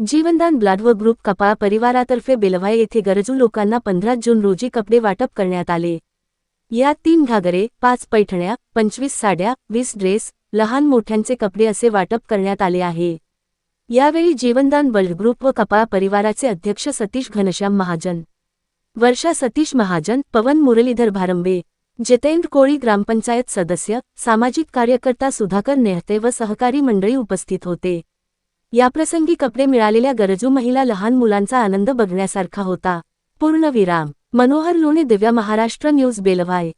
जीवनदान ब्लड व ग्रुप कपाळ परिवारातर्फे बेलवाई येथे गरजू लोकांना 15 जून रोजी कपडे वाटप करण्यात आले। यात 3 घागरे, 5 पैठण्या, 25 साड्या, 20 ड्रेस, लहान मोठ्यांचे कपडे असे वाटप करण्यात आले आहे। यावेळी जीवनदान ब्लड ग्रुप व कपाळ परिवाराचे अध्यक्ष सतीश घनश्याम महाजन, वर्षा सतीश महाजन, पवन मुरलीधर भारंबे, जितेंद्र कोळी ग्रामपंचायत सदस्य, सामाजिक कार्यकर्ता सुधाकर नेहते व सहकारी मंडळी उपस्थित होते। याप्रसंगी कपडे मिळालेल्या गरजू महिला लहान मुलांचा आनंद बघण्यासारखा होता। पूर्णविराम। मनोहर लोणे, दिव्य महाराष्ट्र न्यूज, बेलवाई।